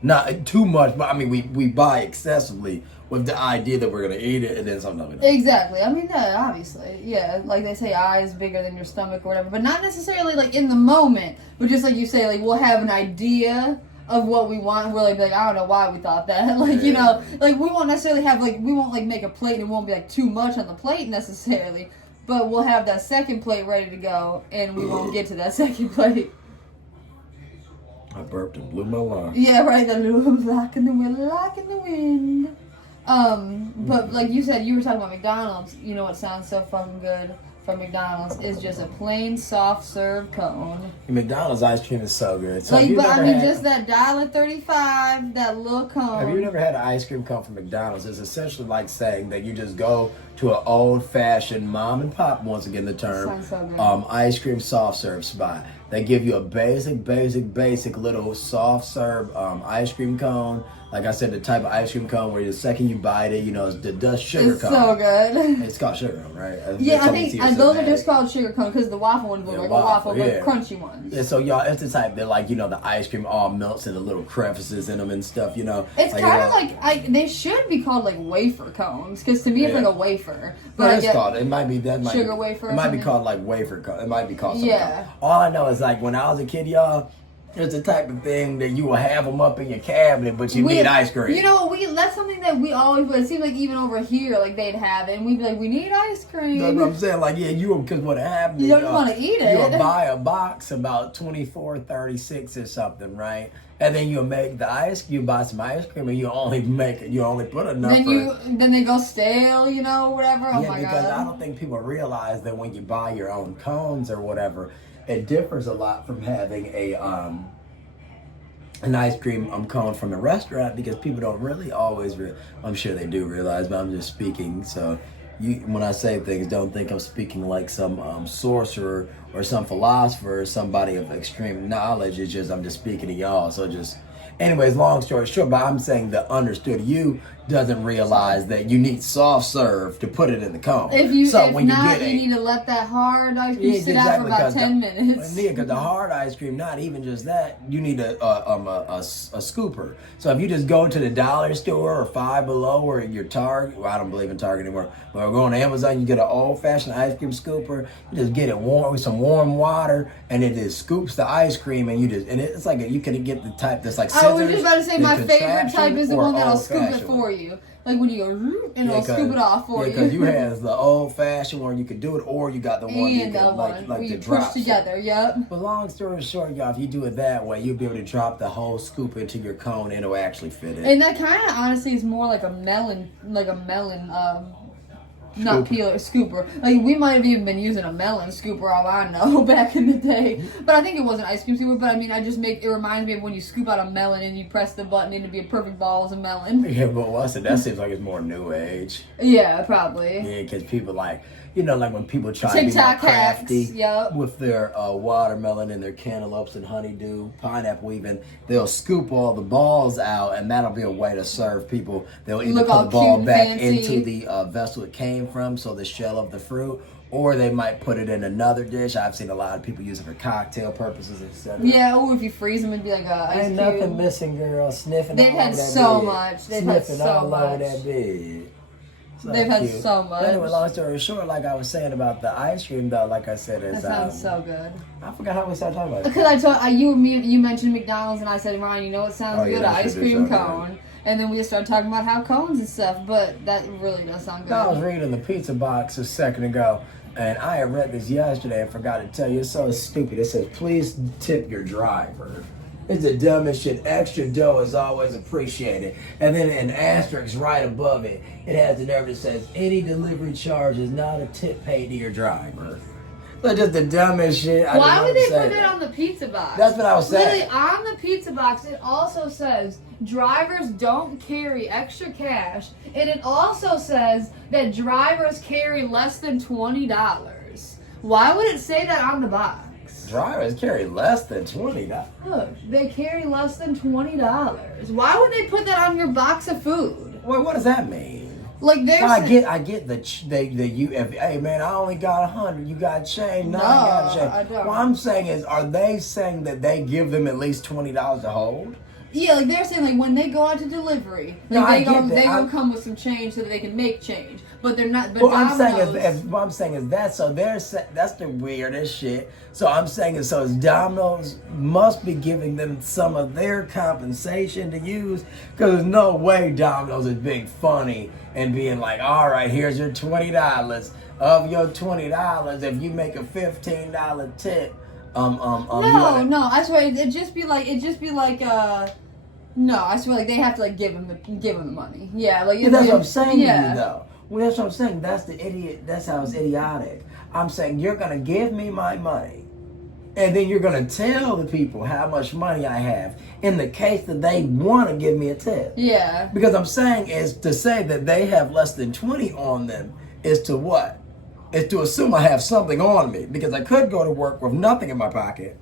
Not too much, but I mean, we buy excessively with the idea that we're going to eat it and then something like that. Exactly. I mean, obviously. Yeah, like they say eye is bigger than your stomach or whatever, but not necessarily like in the moment, but just like you say, like we'll have an idea of what we want and we're like, I don't know why we thought that. Like, you know, like we won't necessarily have like, we won't like make a plate and it won't be like too much on the plate necessarily, but we'll have that second plate ready to go and we won't get to that second plate. I burped and blew my lung. Yeah, right. The lock in the wind, lock in the wind. But like you said, you were talking about McDonald's. You know what sounds so fucking good from McDonald's is just a plain soft serve cone. McDonald's ice cream is so good. So like, but I mean, just that $1.35, that little cone. Have you never had an ice cream cone from McDonald's? It's essentially like saying that you just go to an old-fashioned mom and pop, once again the term, so ice cream soft serve spot. They give you a basic little soft serve ice cream cone. Like I said, the type of ice cream cone where the second you bite it, you know, it's the dust sugar cone. It's so good. It's called sugar cone, right? Yeah, I think those are just called sugar cone because the waffle ones look like a waffle, but crunchy ones. Yeah, so y'all, it's the type that, like, you know, the ice cream all melts in the little crevices in them and stuff, you know. It's kind of like, they should be called like wafer cones because to me it's like a wafer. But it's called, it might be that sugar wafer. It might be called like wafer cone. It might be called something. Yeah. All I know is like when I was a kid, y'all, it's the type of thing that you will have them up in your cabinet, but you need ice cream. You know, that's something that we always would. It seems like even over here, like they'd have it, and we'd be like, we need ice cream. That's what I'm saying. Like, yeah, because what happened is you don't want to eat it. You'll buy a box about $24.36 or something, right? And then you'll make the ice. You buy some ice cream, and you only put enough. Then they go stale, you know, whatever. Oh my because God. I don't think people realize that when you buy your own cones or whatever, it differs a lot from having an ice cream cone from a restaurant because people don't really always. I'm sure they do realize, but I'm just speaking. So, when I say things, don't think I'm speaking like some sorcerer or some philosopher or somebody of extreme knowledge. It's just I'm just speaking to y'all. So just Anyways, long story short, but I'm saying the understood you doesn't realize that you need soft serve to put it in the cone. If not, you need to let that hard ice cream sit out for about 10 minutes. Yeah, because the hard ice cream, not even just that, you need a scooper. So if you just go to the dollar store or Five Below or your Target, well, I don't believe in Target anymore, but we're going to Amazon, you get an old-fashioned ice cream scooper, you just get it warm with some warm water, and it just scoops the ice cream, and it's like you can get the type that's like scissors. I was just about to say my favorite type is the one that'll scoop it for you. Like when you go, and it'll scoop it off for you. Yeah, because you have the old-fashioned one, you could do it, or you got the one you can like you the drop. Push together, yep. But long story short, y'all, if you do it that way, you'll be able to drop the whole scoop into your cone, and it'll actually fit in. And that kind of honestly is more like a melon, not peeler, scooper. Like we might have even been using a melon scooper, all I know, back in the day. But I think it was an ice cream scooper. But I mean, it reminds me of when you scoop out a melon and you press the button and it'd be a perfect ball as a melon. Yeah, but that seems like it's more new age. Yeah, probably. Yeah, because people like when people try to be more crafty with their watermelon and their cantaloupes and honeydew, pineapple even, they'll scoop all the balls out, and that'll be a way to serve people. They'll either put the ball back into the vessel it came from, so the shell of the fruit, or they might put it in another dish. I've seen a lot of people use it for cocktail purposes, etc. Yeah, or if you freeze them, it'd be like a ice Ain't cube. nothing missing, girl. Sniffing They've all had over that so bed. much. They've Sniffing had so all much. over that bed. They've had so much. But anyway, long story short, like I was saying about the ice cream, though, like I said, that sounds so good. I forgot how we started talking about it. Because you mentioned McDonald's, and I said, Ryan, you know what sounds good? An ice cream cone. Good. And then we just started talking about how cones and stuff, but that really does sound good. I was reading the pizza box a second ago, and I had read this yesterday and forgot to tell you. It's so stupid. It says, please tip your driver. It's the dumbest shit. Extra dough is always appreciated. And then an asterisk right above it, it has the nerve that says, any delivery charge is not a tip paid to your driver. That's just the dumbest shit. Why would they put it on the pizza box? That's what I was saying. Literally, on the pizza box, it also says drivers don't carry extra cash, and it also says that drivers carry less than $20. Why would it say that on the box? Drivers carry less than $20. Look, they carry less than $20. Why would they put that on your box of food? Well, what does that mean? Like I get hey man, I only got 100. You got change? No, I got change. I don't. What I'm saying is, are they saying that they give them at least $20 to hold? Yeah, like they're saying, like when they go out to delivery, like they gonna come with some change so that they can make change. But they're not. But what I'm saying is that so that's the weirdest shit. So I'm saying is Domino's must be giving them some of their compensation to use, because there's no way Domino's is being funny and being like, all right, here's your $20. Of your $20, if you make a $15 tip, no, I swear it'd just be like no, I swear like they have to like give them the money. Yeah, like that's what I'm saying to you though. Well, that's what I'm saying. That's the idiot. That's how it's idiotic. I'm saying you're gonna give me my money, and then you're gonna tell the people how much money I have in the case that they want to give me a tip. Yeah. Because I'm saying is to say that they have less than 20 on them is to what? Is to assume I have something on me, because I could go to work with nothing in my pocket.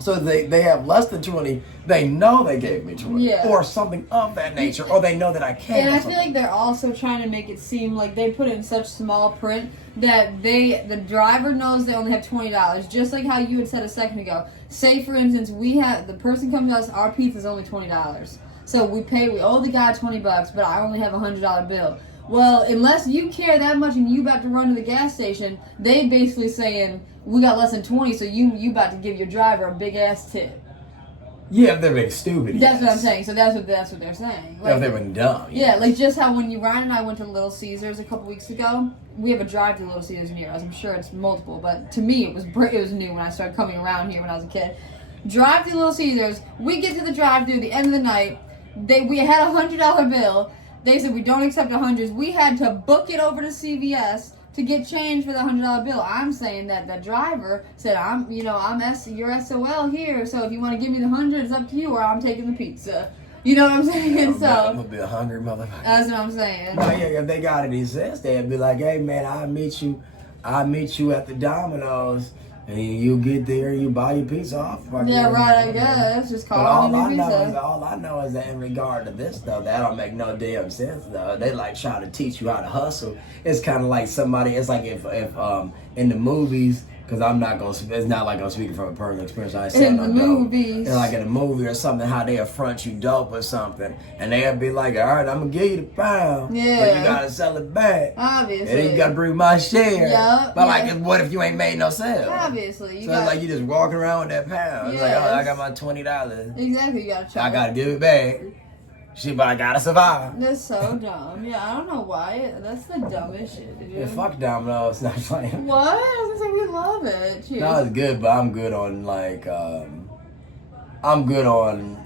So they have less than 20. They know they gave me 20, or something of that nature, or they know that I can't. And I feel like they're also trying to make it seem like they put it in such small print that the driver knows they only have $20. Just like how you had said a second ago. Say for instance, the person comes to us, our pizza is only $20. So we owe the guy $20, but I only have a $100 bill. Well, unless you care that much and you about to run to the gas station, they basically saying, we got less than 20, so you about to give your driver a big ass tip. Yeah, if they're being stupid. That's what I'm saying. So that's what they're saying. Like, if they've been dumb. Yeah, like just how when Ryan and I went to Little Caesars a couple weeks ago, we have a drive-thru Little Caesars near us. I'm sure it's multiple, but to me it was new when I started coming around here when I was a kid. Drive-thru Little Caesars. We get to the drive-thru at the end of the night. We had a $100 bill. They said we don't accept 100s. We had to book it over to CVS to get change for the $100 bill. I'm saying that the driver said, you're SOL here, so if you want to give me the 100, it's up to you, or I'm taking the pizza. You know what I'm saying? I'm gonna be a hungry motherfucker. That's what I'm saying. But yeah, if they got it exist, they'd be like, hey man, I'll meet you at the Domino's And you get there, you buy your pizza off. Yeah, right, I guess. Just call it your pizza. All I know is that in regard to this, though, that don't make no damn sense, though. They, like, try to teach you how to hustle. It's kind of like somebody, it's like if in the movies, because I'm not going to, it's not like I'm speaking from a personal experience. I ain't in the movies. Like in a movie or something, how they'll front you dope or something. And they'll be like, all right, I'm going to give you the pound. Yeah. But you got to sell it back. Obviously. And then you got to bring my share. Yep. But like, what if you ain't made no sale? Obviously. So it's like you just walking around with that pound. It's like, oh, I got my $20. Exactly, you got to try. I got to give it back. Shit, but I gotta survive. That's so dumb. Yeah, I don't know why. That's the dumbest shit to do. Yeah, fuck Domino's. Not playing. What? I was gonna say we love it. Cheers. No, it's good, but I'm good on like I'm good on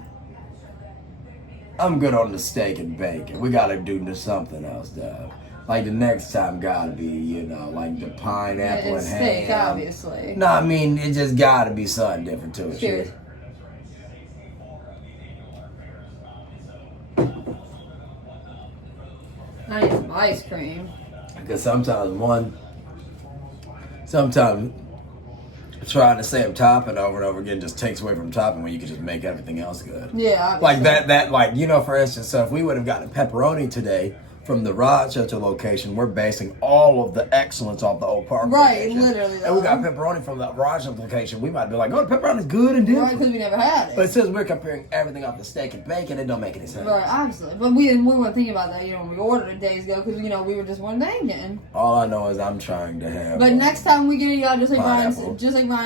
the steak and bacon. We gotta do something else though. Like the next time gotta be, you know, like the pineapple and steak, ham. obviously. No, I mean it just gotta be something different to it. Cheers. I need some ice cream. Because sometimes trying the same topping over and over again just takes away from topping when you can just make everything else good. Yeah, obviously. Like that, like, you know, for instance, so if we would have gotten pepperoni today from the Rochester location, we're basing all of the excellence off the Oak Park location. Literally. And we got pepperoni from the Rochester location, we might be like, oh, the pepperoni's good and different. Right, because we never had it. But since we're comparing everything off the steak and bacon, it don't make any sense. Right, obviously. But we weren't thinking about that, you know, when we ordered it days ago, because, you know, we were just one thinking. All I know is I'm trying to have. But next time we get it, y'all, just like Ryan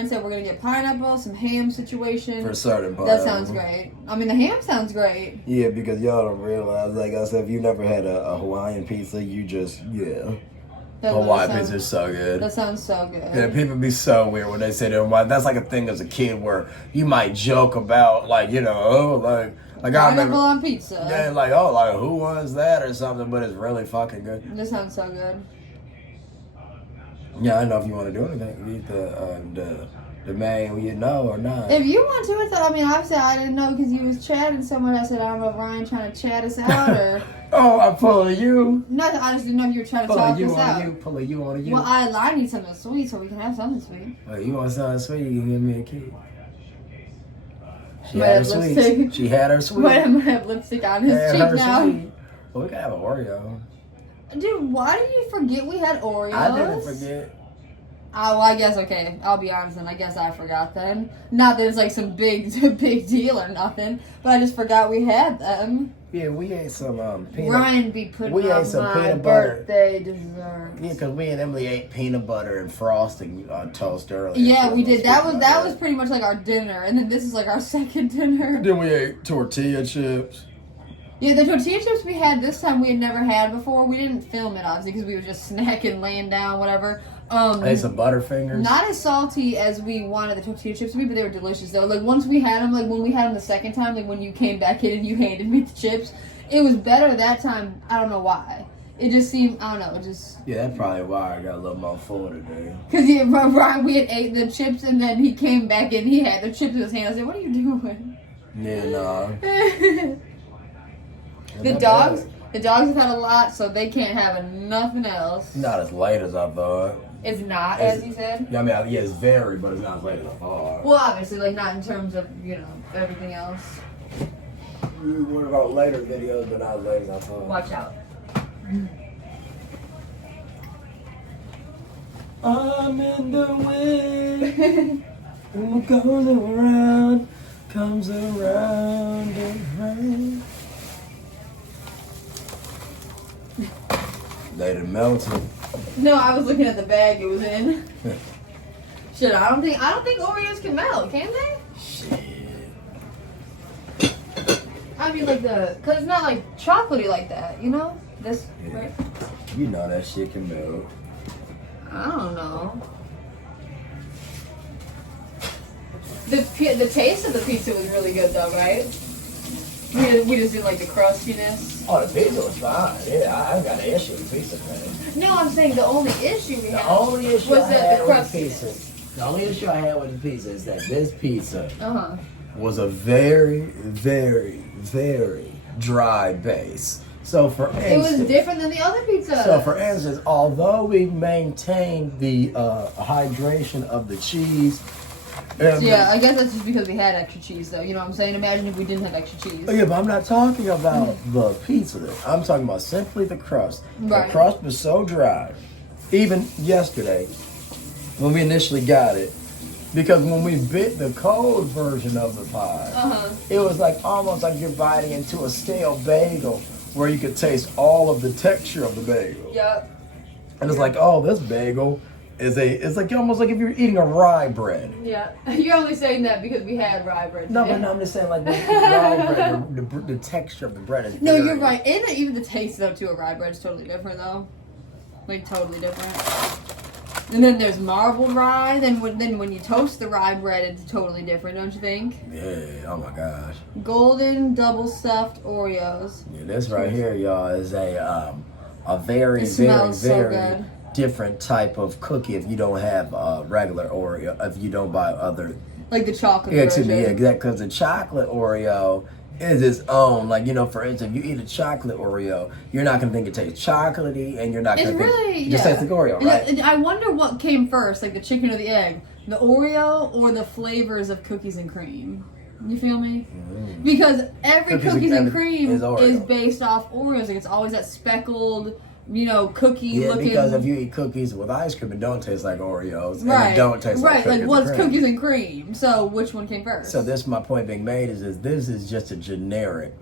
said, we're going to get pineapple, some ham situation. For certain. That sounds great. I mean, the ham sounds great. Yeah, because y'all don't realize, like I said, if you never had a Hawaiian pizza, you just, Hawaiian pizza is so good. That sounds so good. Yeah, people be so weird when they say they're white. That's like a thing as a kid where you might joke about, like, you know, oh, like I remember. Pineapple on pizza. Yeah, like, oh, like, who was that or something, but it's really fucking good. This sounds so good. Yeah, I don't know if you want to do anything. Eat the main, you know, or not. If you want to, I mean, obviously I didn't know because you was chatting so much. I said, I don't know if Ryan trying to chat us out or... Oh, I'm pulling you. Nothing. I just didn't know if you were trying to talk us out. Pulling you on you. Well, I need something sweet so we can have something sweet. Well, you want something sweet, you can give me a key. She might had her have sweet. lipstick. She had her sweet. Might have lipstick on his cheek now. Sweet. Well, we could have an Oreo. Dude, why did you forget we had Oreos? I didn't forget. Oh, well, I guess, okay, I'll be honest then. I guess I forgot then. Not that it's like some big deal or nothing, but I just forgot we had them. Yeah, we ate some peanut. Ryan be putting on my birthday dessert. Yeah, because me and Emily ate peanut butter and frosting toast earlier. Yeah, we did. That was pretty much like our dinner, and then this is like our second dinner. Then we ate tortilla chips. Yeah, the tortilla chips we had this time we had never had before. We didn't film it obviously because we were just snacking, laying down, whatever. I ate some Butterfingers. Not as salty as we wanted the tortilla chips to be, but they were delicious though. Like once we had them, like when we had them the second time, like when you came back in and you handed me the chips, it was better that time. I don't know why. It just seemed, I don't know, it just... Yeah, that's probably why I got a little more full today. Because Ryan, we had ate the chips and then he came back in, he had the chips in his hand. I said, what are you doing? Yeah, no. The dogs have had a lot, so they can't have nothing else. Not as late as I thought. It's not, as you said? Yeah, I mean, yeah, it's very, but it's not as late as I thought. Well, obviously, like, not in terms of, you know, everything else. We worried about later videos, but not as late as I thought. Watch out. I'm in the wind. And what goes around comes around and around. They done melted. No, I was looking at the bag it was in. Shit, I don't think Oreos can melt, can they? Shit. I mean, like cause it's not like chocolatey like that, you know? This, Yeah. right? You know that shit can melt. I don't know. The taste of the pizza was really good though, right? We just didn't like the crustiness. Oh, the pizza was fine. Yeah, I got an issue with pizza, man. No, I'm saying the only issue we had The only issue was I that had the with the crustiness. pizza. The only issue I had with the pizza is that this pizza Uh-huh. was a very, very, very dry base. So for instance, it was different than the other pizzas. So for instance, although we maintained the hydration of the cheese. Yeah, I guess that's just because we had extra cheese, though. You know what I'm saying? Imagine if we didn't have extra cheese. Yeah, but I'm not talking about the pizza. I'm talking about simply the crust. Right. The crust was so dry. Even yesterday, when we initially got it, because when we bit the cold version of the pie, it was like almost like you're biting into a stale bagel, where you could taste all of the texture of the bagel. Yep. And it's like, oh, this bagel it's like almost like if you're eating a rye bread. Yeah. You're only saying that because we had rye bread today. No, but no, I'm just saying like the rye bread, the texture of the bread is No, you're right. And even the taste, though, too, of rye bread is totally different, though. Like, totally different. And then there's marbled rye. Then when you toast the rye bread, it's totally different, don't you think? Yeah, oh my gosh. Golden double stuffed Oreos. Yeah, this right here, y'all, is a very, It very, smells so very good. different type of cookie if you don't have regular Oreo, if you don't buy other. Like the chocolate Yeah, version. yeah, exactly. Because the chocolate Oreo is its own. Like, you know, for instance, if you eat a chocolate Oreo, you're not going to think it tastes chocolatey, and you're not going to think it just tastes like Oreo, right? And I wonder what came first, like the chicken or the egg. The Oreo or the flavors of cookies and cream. You feel me? Mm. Because every cookies and cream is based off Oreos. Like, it's always that speckled, you know, cookie looking. Yeah, because if you eat cookies with ice cream, it don't taste like Oreos. And it don't taste like cookies like what's and cream. cookies and cream? So which one came first? So this, my point being made is this is just a generic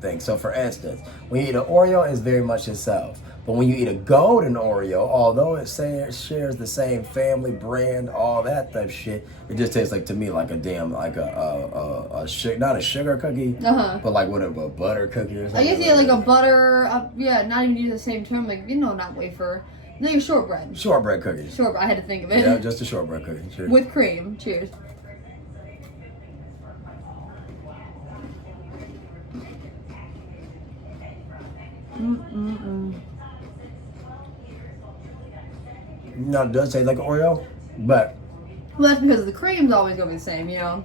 thing. So for instance, when you eat an Oreo, it's very much itself. But when you eat a golden Oreo, although it shares the same family brand, all that type of shit, it just tastes like, to me, like a damn, like not a sugar cookie, but like what, a butter cookie or something. I guess, yeah, like a butter, not even use the same term, like, you know, not wafer, like a shortbread. Shortbread cookies. Shortbread, I had to think of it. Yeah, just a shortbread cookie. Cheers. With cream. Cheers. No, it does taste like an Oreo, but... Well, that's because the cream's always going to be the same, you know?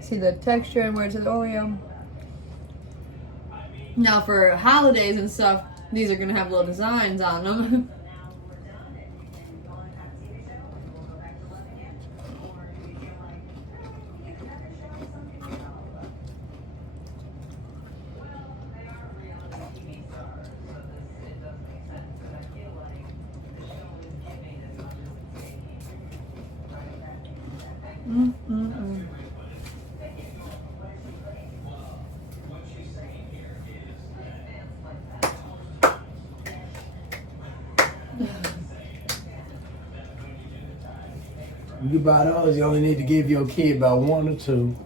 See the texture and where it's the Oreo. Now for holidays and stuff, these are gonna have little designs on them. You buy those, you only need to give your kid about 1 or 2.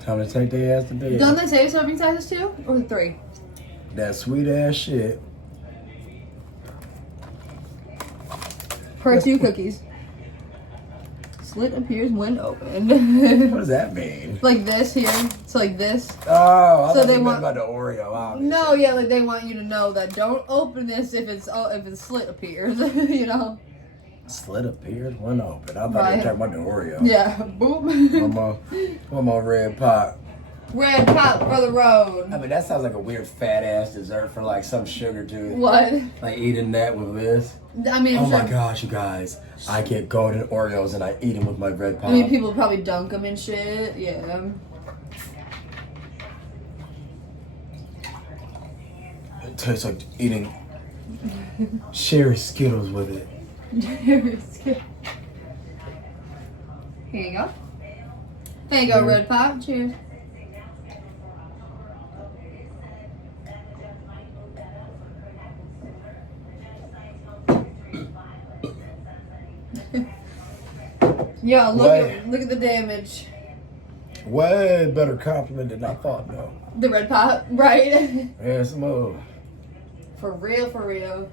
Time to take their ass to bed. Don't they say serving sizes 2 or 3? That sweet ass shit. Per 2 cookies. Slit appears when opened. What does that mean? Like this here. So like this. Oh, I So thought they you meant want about the Oreo. Obviously. No, yeah, like they want you to know that don't open this if it's slit appears. You know. Slit appeared when open. I thought Right. you were talking about the Oreo. Yeah. Boom. One more red pot. Red pop for the road. I mean, that sounds like a weird fat ass dessert for like some sugar to it. What? Like eating that with this. I mean, Oh my gosh, you guys! I get golden Oreos and I eat them with my red pop. I mean, people probably dunk them and shit. Yeah. It tastes like eating cherry Skittles with it. Here you go. There you go, red pop. Cheers. Yo, look at the damage. Way better compliment than I thought, though. The red pop, right? Yeah, smooth. For real, for real.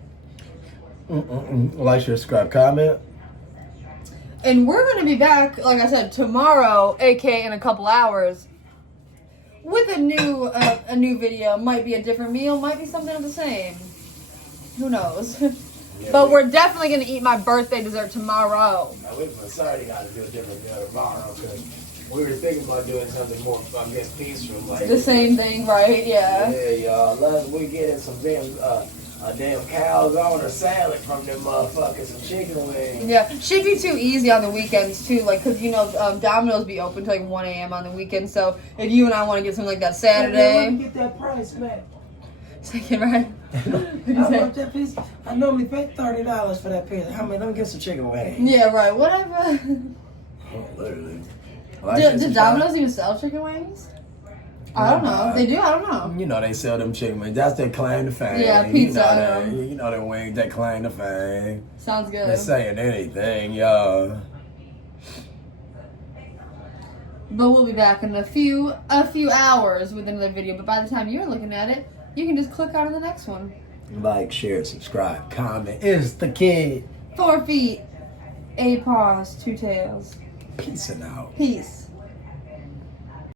Like, share, subscribe, comment. And we're going to be back, like I said, tomorrow, aka in a couple hours, with a new video. Might be a different meal, might be something of the same. Who knows? Yeah, but we're definitely gonna eat my birthday dessert tomorrow. Now we're sorry got to do a different meal tomorrow because we were thinking about doing something more, I guess, peaceful. Like The same thing, right? Yeah. Yeah, y'all. Last weekend, some damn cows on a salad from them motherfuckers, some chicken wings. Yeah, should be too easy on the weekends too, like, cause Domino's be open till like 1 a.m. on the weekend. So if you and I want to get something like that Saturday, Get that price, man. second, right? How much that piece? I normally pay $30 for that piece. How many? Let me get some chicken wings. Yeah, right. Whatever. Oh, literally. Did Domino's even sell chicken wings? I don't know. They do. I don't know. You know they sell them chicken wings. That's their claim to fame. Yeah, pizza. You know their wings. That claim to fame. Sounds good. They're saying anything, y'all. But we'll be back in a few hours with another video. But by the time you're looking at it, you can just click out on the next one. Like, share, subscribe, comment. It's the kid. 4 feet, 8 paws, 2 tails. Peace out. Peace.